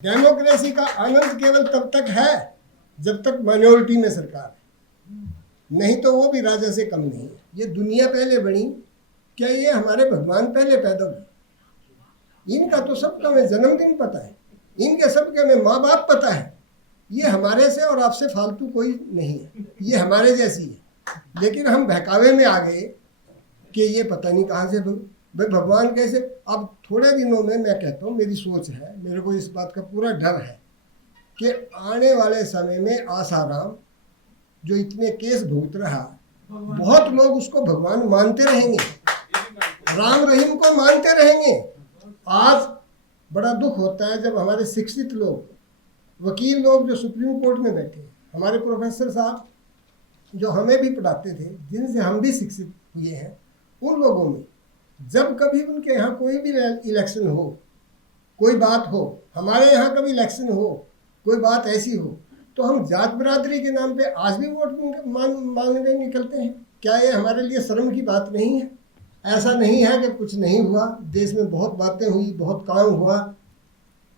Democracy का आनंद केवल तब तक है जब तक माइनॉरिटी में सरकार है, नहीं तो वो भी राजा से कम नहीं है। ये दुनिया पहले बनी, क्या ये हमारे भगवान पहले पैदा हुए? इनका तो सबका हमें जन्मदिन पता है, इनके सबके हमें माँ बाप पता है। ये हमारे से और आपसे फालतू कोई नहीं है, ये हमारे जैसी है। लेकिन हम बहकावे में आ गए कि ये पता नहीं कहाँ से भाई भगवान कैसे। अब थोड़े दिनों में मैं कहता हूँ, मेरी सोच है, मेरे को इस बात का पूरा डर है कि आने वाले समय में आसाराम जो इतने केस भुगत रहा, बहुत लोग उसको भगवान मानते रहेंगे, राम रहीम को मानते रहेंगे। आज बड़ा दुख होता है जब हमारे शिक्षित लोग, वकील लोग जो सुप्रीम कोर्ट में बैठे, हमारे प्रोफेसर साहब जो हमें भी पढ़ाते थे, जिनसे हम भी शिक्षित हुए हैं, उन लोगों में जब कभी उनके यहाँ कोई भी इलेक्शन हो, कोई बात हो, हमारे यहाँ कभी इलेक्शन हो, कोई बात ऐसी हो, तो हम जात बरादरी के नाम पे आज भी वोट मांगने निकलते हैं। क्या ये हमारे लिए शर्म की बात नहीं है? ऐसा नहीं है कि कुछ नहीं हुआ, देश में बहुत बातें हुई, बहुत काम हुआ।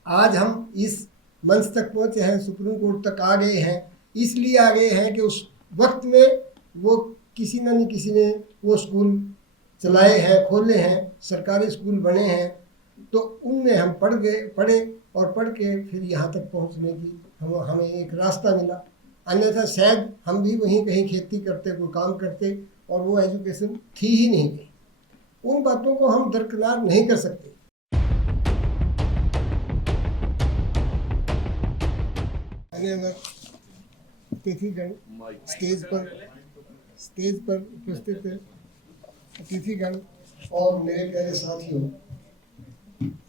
आज हम इस मंच तक पहुँचे हैं, सुप्रीम कोर्ट तक आ गए हैं, इसलिए आ गए हैं कि उस वक्त में वो किसी न किसी ने वो स्कूल चलाए हैं, खोले हैं, सरकारी स्कूल बने हैं, तो उनमें हम पढ़े और पढ़ के फिर यहाँ तक पहुँचने की हमें एक रास्ता मिला। अन्यथा शायद हम भी वहीं कहीं खेती करते, कोई काम करते, और वो एजुकेशन थी ही नहीं गई। उन बातों को हम दरकिनार नहीं कर सकते। अतिथिगण स्टेज पर उपस्थित अतिथिगण और मेरे प्यारे साथियों,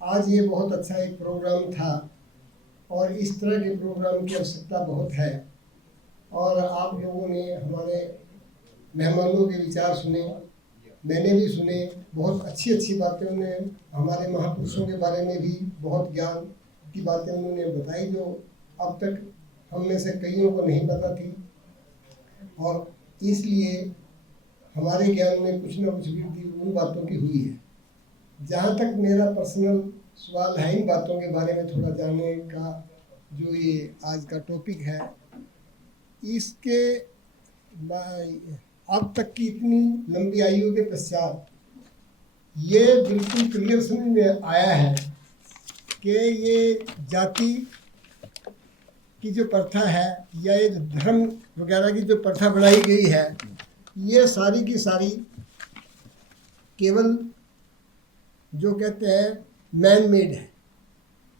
आज ये बहुत अच्छा एक प्रोग्राम था और इस तरह के प्रोग्राम की आवश्यकता बहुत है। और आप लोगों ने हमारे मेहमानों के विचार सुने, मैंने भी सुने, बहुत अच्छी अच्छी बातें उन्होंने हमारे महापुरुषों के बारे में भी बहुत ज्ञान की बातें उन्होंने बताई जो अब तक हम में से कईयों को नहीं पता थी। और इसलिए हमारे ज्ञान में कुछ ना कुछ वृद्धि उन बातों की हुई है। जहाँ तक मेरा पर्सनल सवाल है इन बातों के बारे में थोड़ा जानने का, जो ये आज का टॉपिक है, इसके अब तक की इतनी लंबी आयु के पश्चात ये बिल्कुल क्लियर समझ में आया है कि ये जाति की जो प्रथा है या ये धर्म वगैरह की जो प्रथा बनाई गई है, ये सारी की सारी केवल जो कहते हैं मैन मेड है।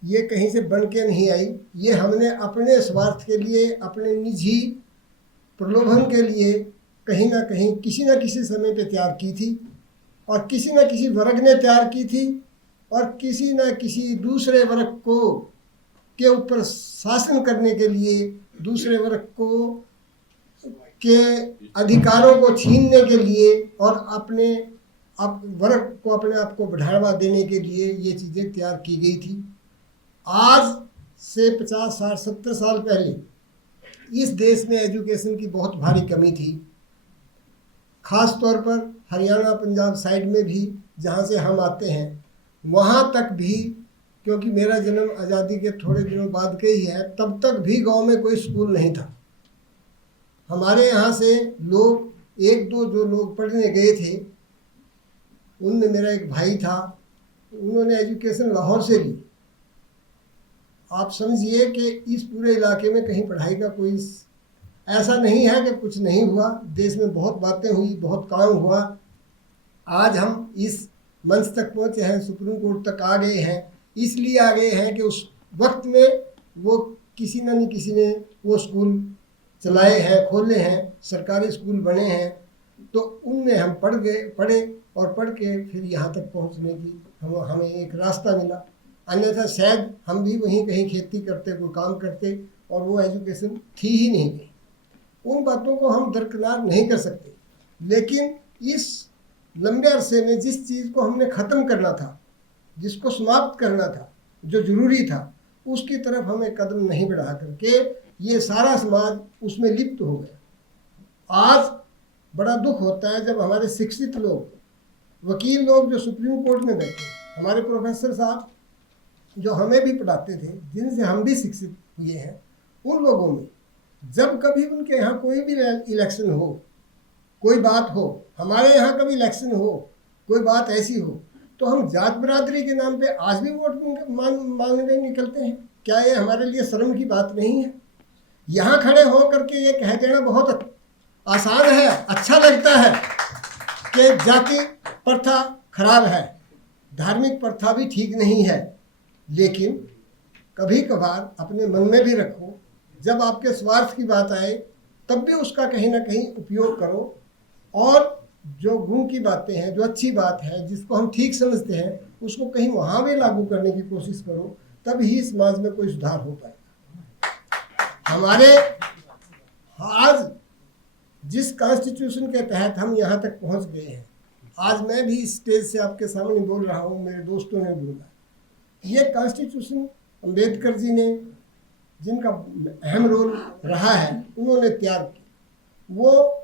ये कहीं से बन के नहीं आई, ये हमने अपने स्वार्थ के लिए, अपने निजी प्रलोभन के लिए कहीं ना कहीं किसी न किसी समय पे तैयार की थी, और किसी न किसी वर्ग ने तैयार की थी, और किसी न किसी दूसरे वर्ग को के ऊपर शासन करने के लिए, दूसरे वर्ग को के अधिकारों को छीनने के लिए और अपने वर्ग को अपने आप को बढ़ावा देने के लिए ये चीज़ें तैयार की गई थी। आज से 50, 60, 70 साल पहले इस देश में एजुकेशन की बहुत भारी कमी थी। ख़ास तौर पर हरियाणा, पंजाब साइड में भी, जहाँ से हम आते हैं, वहाँ तक भी, क्योंकि मेरा जन्म आज़ादी के थोड़े दिनों बाद के ही है, तब तक भी गांव में कोई स्कूल नहीं था। हमारे यहाँ से लोग, एक दो जो लोग पढ़ने गए थे, उनमें मेरा एक भाई था, उन्होंने एजुकेशन लाहौर से ली। आप समझिए कि इस पूरे इलाके में कहीं पढ़ाई का कोई ऐसा नहीं है कि कुछ नहीं हुआ। देश में बहुत बातें हुई, बहुत काम हुआ। आज हम इस मंच तक पहुँचे हैं, सुप्रीम कोर्ट तक आ गए हैं, इसलिए आ गए हैं कि उस वक्त में वो किसी न किसी ने वो स्कूल चलाए हैं, खोले हैं, सरकारी स्कूल बने हैं, तो उनमें हम पढ़े और पढ़ के फिर यहाँ तक पहुँचने की हमें एक रास्ता मिला। अन्यथा शायद हम भी वहीं कहीं खेती करते, कोई काम करते, और वो एजुकेशन थी ही नहीं गई। उन बातों को हम दरकिनार नहीं कर सकते। लेकिन इस लंबे अरसे में जिस चीज़ को हमने ख़त्म करना था, जिसको समाप्त करना था, जो ज़रूरी था, उसकी तरफ हमें कदम नहीं बढ़ा करके ये सारा समाज उसमें लिप्त हो गया। आज बड़ा दुख होता है जब हमारे शिक्षित लोग, वकील लोग जो सुप्रीम कोर्ट में बैठे, हमारे प्रोफेसर साहब जो हमें भी पढ़ाते थे, जिनसे हम भी शिक्षित हुए हैं, उन लोगों में जब कभी उनके यहाँ कोई भी इलेक्शन हो, कोई बात हो, हमारे यहाँ कभी इलेक्शन हो, कोई बात ऐसी हो, तो हम जात बरादरी के नाम पे आज भी वोट मांगने निकलते हैं। क्या ये हमारे लिए शर्म की बात नहीं है? यहाँ खड़े हो करके ये कह देना बहुत आसान है, अच्छा लगता है कि जाति प्रथा खराब है, धार्मिक प्रथा भी ठीक नहीं है, लेकिन कभी कभार अपने मन में भी रखो, जब आपके स्वार्थ की बात आए तब भी उसका कहीं ना कहीं उपयोग करो, और जो गुण की बातें हैं, जो अच्छी बात है, जिसको हम ठीक समझते हैं, उसको कहीं वहाँ भी लागू करने की कोशिश करो, तब ही समाज में कोई सुधार हो पाएगा। हमारे आज जिस कॉन्स्टिट्यूशन के तहत हम यहाँ तक पहुँच गए हैं, आज मैं भी इस स्टेज से आपके सामने बोल रहा हूँ, मेरे दोस्तों ने बोला, ये कॉन्स्टिट्यूशन अम्बेडकर जी ने, जिनका अहम रोल रहा है, उन्होंने तैयार किया। वो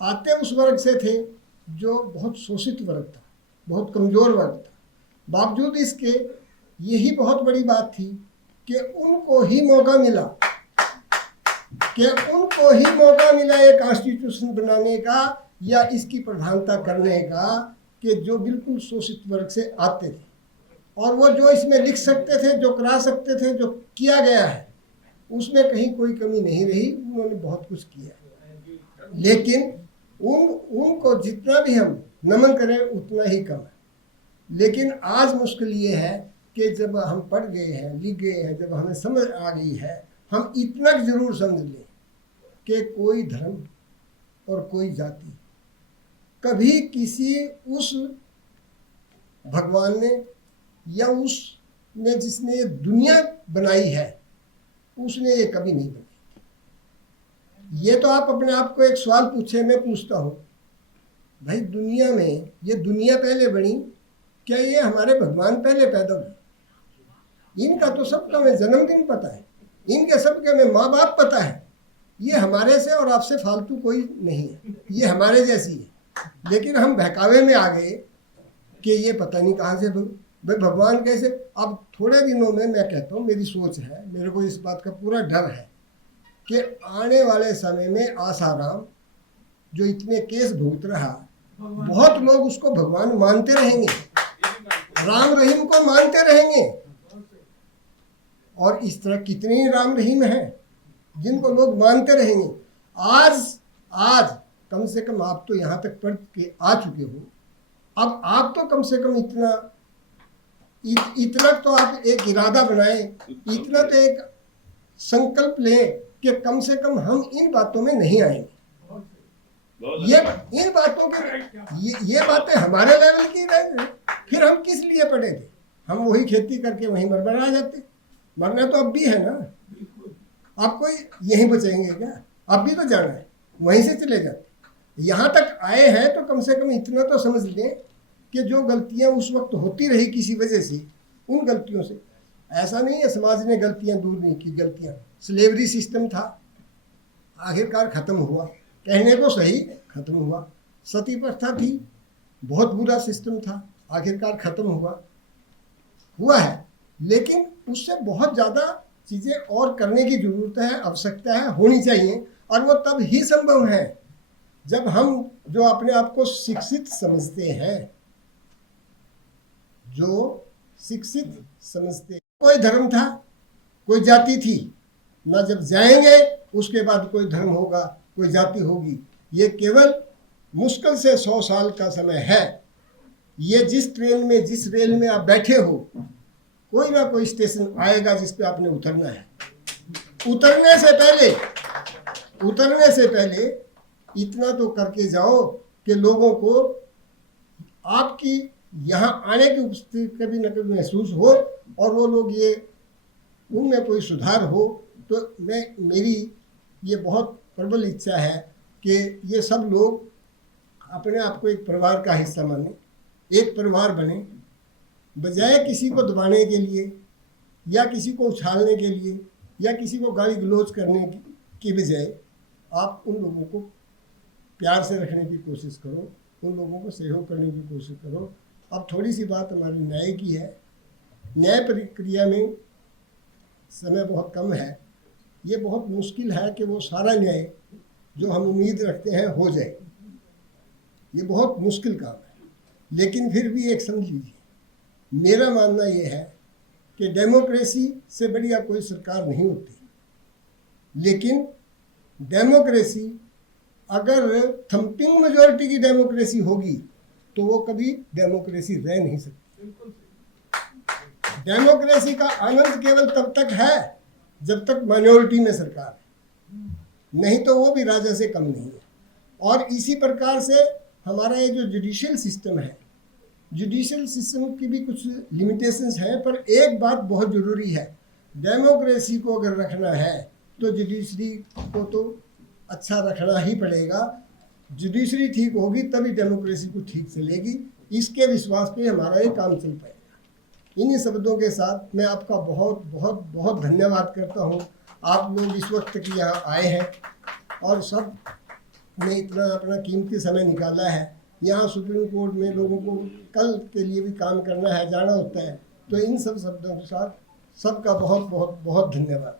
आते उस वर्ग से थे जो बहुत शोषित वर्ग था, बहुत कमज़ोर वर्ग था। बावजूद इसके यही बहुत बड़ी बात थी कि उनको ही मौका मिला ये कॉन्स्टिट्यूशन बनाने का या इसकी प्रधानता करने का, कि जो बिल्कुल शोषित वर्ग से आते थे, और वो जो इसमें लिख सकते थे, जो करा सकते थे, जो किया गया है, उसमें कहीं कोई कमी नहीं रही। उन्होंने बहुत कुछ किया, लेकिन उनको जितना भी हम नमन करें उतना ही कम है। लेकिन आज मुश्किल ये है कि जब हम पढ़ गए हैं, लिख गए हैं, जब हमें समझ आ गई है, हम इतना जरूर समझ लें कि कोई धर्म और कोई जाति कभी किसी उस भगवान ने या उसने जिसने ये दुनिया बनाई है, उसने ये कभी नहीं बनाई। ये तो आप अपने आप को एक सवाल पूछे, मैं पूछता हूँ, भाई दुनिया में ये दुनिया पहले बनी, क्या ये हमारे भगवान पहले पैदा हुए? इनका तो सबका हमें जन्मदिन पता है, इनके सबके हमें माँ बाप पता है। ये हमारे से और आपसे फालतू कोई नहीं है, ये हमारे जैसी है। लेकिन हम बहकावे में आ गए कि ये पता नहीं कहाँ से भाई भगवान कैसे। अब थोड़े दिनों में मैं कहता हूँ, मेरी सोच है, मेरे को इस बात का पूरा डर है कि आने वाले समय में आसाराम जो इतने केस भुगत रहा, बहुत लोग उसको भगवान मानते रहेंगे, राम रहीम को मानते रहेंगे। और इस तरह कितने राम रहीम हैं जिनको लोग मानते रहेंगे। आज कम से कम आप तो यहाँ तक पढ़ के आ चुके हो, अब आप तो कम से कम इतना तो आप एक इरादा बनाएं, इतना तो एक संकल्प लें कि कम से कम हम इन बातों में नहीं आएंगे। इन बातों की ये बातें हमारे लेवल की रहे, फिर हम किस लिए पढ़े थे? हम वही खेती करके वहीं मरमरा जाते। मरना तो अब भी है ना, आप कोई यहीं बचेंगे क्या? अब भी तो जाना है, वहीं से चले जाते। यहाँ तक आए हैं तो कम से कम इतना तो समझ लें कि जो गलतियाँ उस वक्त होती रही किसी वजह से, उन गलतियों से, ऐसा नहीं है समाज ने गलतियाँ दूर नहीं की। गलतियाँ, स्लेवरी सिस्टम था, आखिरकार ख़त्म हुआ, कहने को सही ख़त्म हुआ। सती प्रथा थी, बहुत बुरा सिस्टम था, आखिरकार ख़त्म हुआ है। लेकिन उससे बहुत ज़्यादा चीज़ें और करने की ज़रूरत है, आवश्यकता है, होनी चाहिए। और वो तब ही संभव है जब हम जो अपने आप को शिक्षित समझते हैं, जो शिक्षित समझते, कोई धर्म था, कोई जाति थी ना, जब जाएंगे उसके बाद कोई धर्म होगा, कोई जाति होगी। ये केवल मुश्किल से 100 साल का समय है। ये जिस ट्रेन में, जिस रेल में आप बैठे हो, कोई ना कोई स्टेशन आएगा जिस पे आपने उतरना है। उतरने से पहले इतना तो करके जाओ कि लोगों को आपकी यहाँ आने की उपस्थिति कभी न कभी महसूस हो, और वो लोग ये उनमें कोई सुधार हो। तो मेरी ये बहुत प्रबल इच्छा है कि ये सब लोग अपने आप को एक परिवार का हिस्सा माने, एक परिवार बने, बजाय किसी को दबाने के लिए या किसी को उछालने के लिए या किसी को गाली गलौज करने की बजाय आप उन लोगों को प्यार से रखने की कोशिश करो, उन लोगों को सहयोग करने की कोशिश करो। अब थोड़ी सी बात हमारी न्याय की है न्याय प्रक्रिया में समय बहुत कम है। ये बहुत मुश्किल है कि वो सारा न्याय जो हम उम्मीद रखते हैं हो जाए। ये बहुत मुश्किल काम है, लेकिन फिर भी एक समझ लीजिए, मेरा मानना ये है कि डेमोक्रेसी से बढ़िया कोई सरकार नहीं होती, लेकिन डेमोक्रेसी अगर थम्पिंग मेजॉरिटी की डेमोक्रेसी होगी तो वो कभी डेमोक्रेसी रह नहीं सकती। डेमोक्रेसी का आनंद केवल तब तक है जब तक माइनॉरिटी में सरकार है, नहीं तो वो भी राजा से कम नहीं है। और इसी प्रकार से हमारा ये जो जुडिशियल सिस्टम है, जुडिशियल सिस्टम की भी कुछ लिमिटेशंस हैं, पर एक बात बहुत ज़रूरी है, डेमोक्रेसी को अगर रखना है तो जुडिशरी को तो अच्छा रखना ही पड़ेगा। जुडिशरी ठीक होगी तभी डेमोक्रेसी को ठीक चलेगी। इसके विश्वास पे हमारा ये काम चल पाएगा। इन्हीं शब्दों के साथ मैं आपका बहुत बहुत बहुत धन्यवाद करता हूँ। आप लोग इस वक्त तक यहाँ आए हैं और सब ने इतना अपना कीमती समय निकाला है। यहाँ सुप्रीम कोर्ट में लोगों को कल के लिए भी काम करना है, जाना होता है। तो इन सब शब्दों के साथ सबका बहुत बहुत बहुत धन्यवाद।